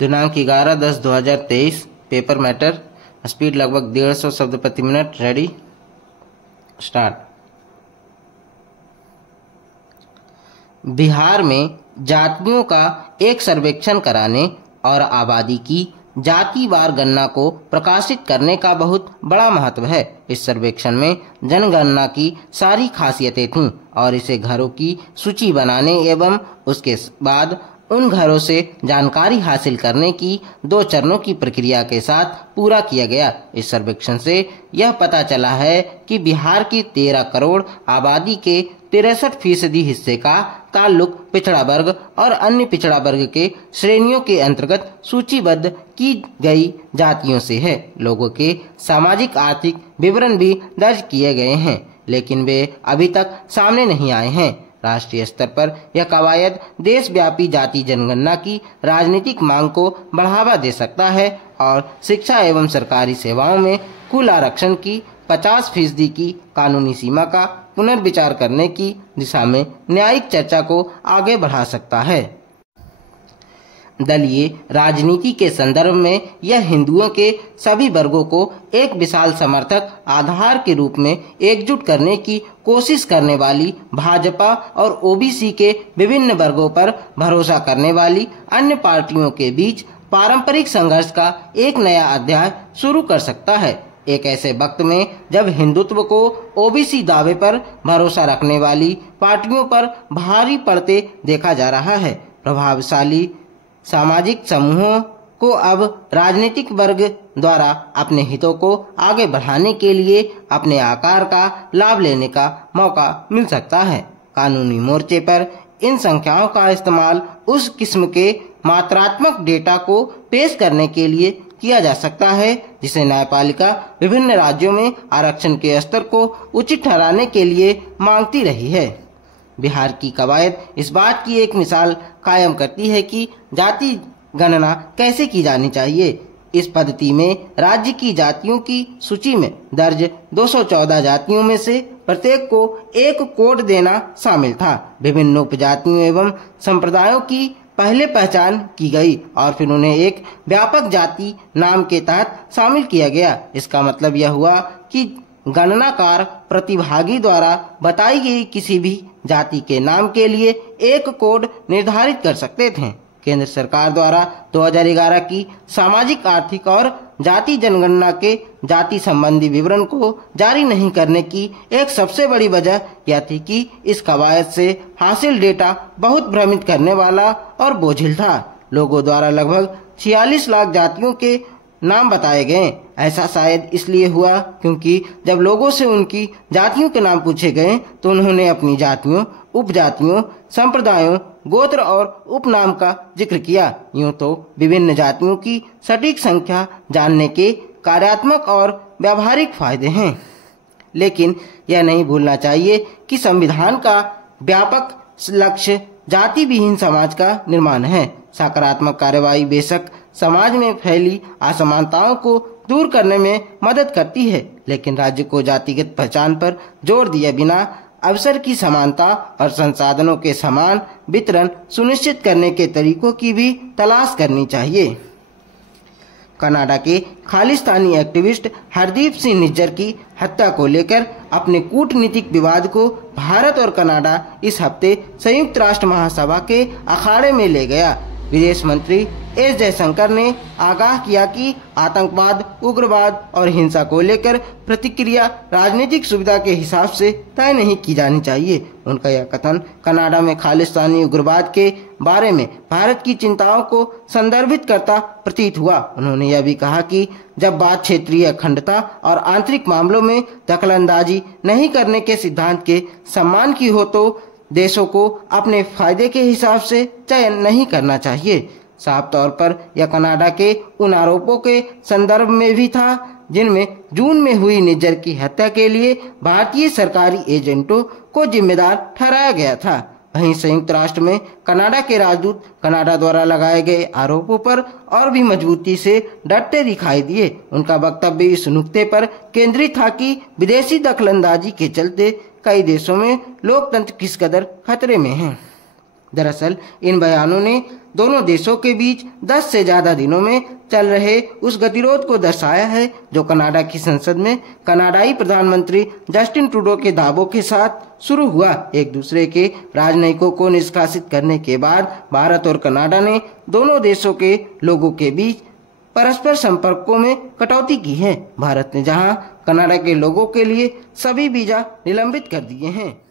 दिनांक 11/10/2023। Paper matter. Speed लगभग 150 शब्द प्रति मिनट। Ready, start. बिहार में जातियों का एक सर्वेक्षण कराने और आबादी की जातिवार गणना को प्रकाशित करने का बहुत बड़ा महत्व है। इस सर्वेक्षण में जनगणना की सारी खासियतें थीं और इसे घरों की सूची बनाने एवं उसके बाद उन घरों से जानकारी हासिल करने की 2 चरणों की प्रक्रिया के साथ पूरा किया गया। इस सर्वेक्षण से यह पता चला है कि बिहार की 13 करोड़ आबादी के 63% हिस्से का ताल्लुक पिछड़ा वर्ग और अन्य पिछड़ा वर्ग के श्रेणियों के अंतर्गत सूचीबद्ध की गई जातियों से है। लोगों के सामाजिक आर्थिक विवरण भी दर्ज किए गए हैं, लेकिन वे अभी तक सामने नहीं आए हैं। राष्ट्रीय स्तर पर यह कवायद देशव्यापी जाति जनगणना की राजनीतिक मांग को बढ़ावा दे सकता है और शिक्षा एवं सरकारी सेवाओं में कुल आरक्षण की 50% की कानूनी सीमा का पुनर्विचार करने की दिशा में न्यायिक चर्चा को आगे बढ़ा सकता है। दलीय राजनीति के संदर्भ में यह हिंदुओं के सभी वर्गों को एक विशाल समर्थक आधार के रूप में एकजुट करने की कोशिश करने वाली भाजपा और ओबीसी के विभिन्न वर्गों पर भरोसा करने वाली अन्य पार्टियों के बीच पारंपरिक संघर्ष का एक नया अध्याय शुरू कर सकता है। एक ऐसे वक्त में जब हिंदुत्व को ओबीसी दावे पर भरोसा रखने वाली पार्टियों पर भारी पड़ते देखा जा रहा है। प्रभावशाली सामाजिक समूहों को अब राजनीतिक वर्ग द्वारा अपने हितों को आगे बढ़ाने के लिए अपने आकार का लाभ लेने का मौका मिल सकता है। कानूनी मोर्चे पर इन संख्याओं का इस्तेमाल उस किस्म के मात्रात्मक डेटा को पेश करने के लिए किया जा सकता है जिसे न्यायपालिका विभिन्न राज्यों में आरक्षण के स्तर को उचित ठहराने के लिए मांगती रही है। बिहार की कवायद इस बात की एक मिसाल कायम करती है कि जाति गणना कैसे की जानी चाहिए। इस पद्धति में राज्य की जातियों की सूची में दर्ज 214 जातियों में से प्रत्येक को एक कोड देना शामिल था। विभिन्न उपजातियों एवं संप्रदायों की पहले पहचान की गई और फिर उन्हें एक व्यापक जाति नाम के तहत शामिल किया गया। इसका मतलब यह हुआ कि गणनाकार प्रतिभागी द्वारा बताई गई किसी भी जाति के नाम के लिए एक कोड निर्धारित कर सकते थे। केंद्र सरकार द्वारा 2011 की सामाजिक आर्थिक और जाति जनगणना के जाति संबंधी विवरण को जारी नहीं करने की एक सबसे बड़ी वजह यह थी कि इस कवायद से हासिल डेटा बहुत भ्रमित करने वाला और बोझिल था। लोगों द्वारा लगभग 46 लाख जातियों के नाम बताए गए। ऐसा शायद इसलिए हुआ क्योंकि जब लोगों से उनकी जातियों के नाम पूछे गए तो उन्होंने अपनी जातियों, उपजातियों, संप्रदायों, गोत्र और उपनाम का जिक्र किया। यूं तो विभिन्न जातियों की सटीक संख्या जानने के कार्यात्मक और व्यावहारिक फायदे हैं, लेकिन यह नहीं भूलना चाहिए कि संविधान का व्यापक लक्ष्य जाति विहीन समाज का निर्माण है। सकारात्मक कार्यवाही बेशक समाज में फैली असमानताओं को दूर करने में मदद करती है, लेकिन राज्य को जातिगत पहचान पर जोर दिए बिना अवसर की समानता और संसाधनों के समान वितरण सुनिश्चित करने के तरीकों की भी तलाश करनी चाहिए। कनाडा के खालिस्तानी एक्टिविस्ट हरदीप सिंह निज्जर की हत्या को लेकर अपने कूटनीतिक विवाद को भारत और कनाडा इस हफ्ते संयुक्त राष्ट्र महासभा के अखाड़े में ले गया। विदेश मंत्री एस जयशंकर ने आगाह किया कि आतंकवाद, उग्रवाद और हिंसा को लेकर प्रतिक्रिया राजनीतिक सुविधा के हिसाब से तय नहीं की जानी चाहिए। उनका यह कथन कनाडा में खालिस्तानी उग्रवाद के बारे में भारत की चिंताओं को संदर्भित करता प्रतीत हुआ। उन्होंने यह भी कहा कि जब बात क्षेत्रीय अखंडता और आंतरिक मामलों में दखलंदाजी नहीं करने के सिद्धांत के सम्मान की हो तो देशों को अपने फायदे के हिसाब से चयन नहीं करना चाहिए। साफ तौर पर यह कनाडा के उन आरोपों के संदर्भ में भी था जिनमें जून में हुई निज्जर की हत्या के लिए भारतीय सरकारी एजेंटों को जिम्मेदार ठहराया गया था। वहीं संयुक्त राष्ट्र में कनाडा के राजदूत कनाडा द्वारा लगाए गए आरोपों पर और भी मजबूती से डटते दिखाई दिए। उनका वक्तव्य इस नुक्ते पर केंद्रित था कि विदेशी दखलंदाजी के चलते कई देशों में लोकतंत्र किस कदर खतरे में है। दरअसल इन बयानों ने दोनों देशों के बीच 10 से ज्यादा दिनों में चल रहे उस गतिरोध को दर्शाया है जो कनाडा की संसद में कनाडाई प्रधानमंत्री जस्टिन ट्रूडो के दावों के साथ शुरू हुआ। एक दूसरे के राजनयिकों को निष्कासित करने के बाद भारत और कनाडा ने दोनों देशों के लोगों के बीच परस्पर संपर्कों में कटौती की है। भारत ने जहां कनाडा के लोगों के लिए सभी वीजा निलंबित कर दिए हैं।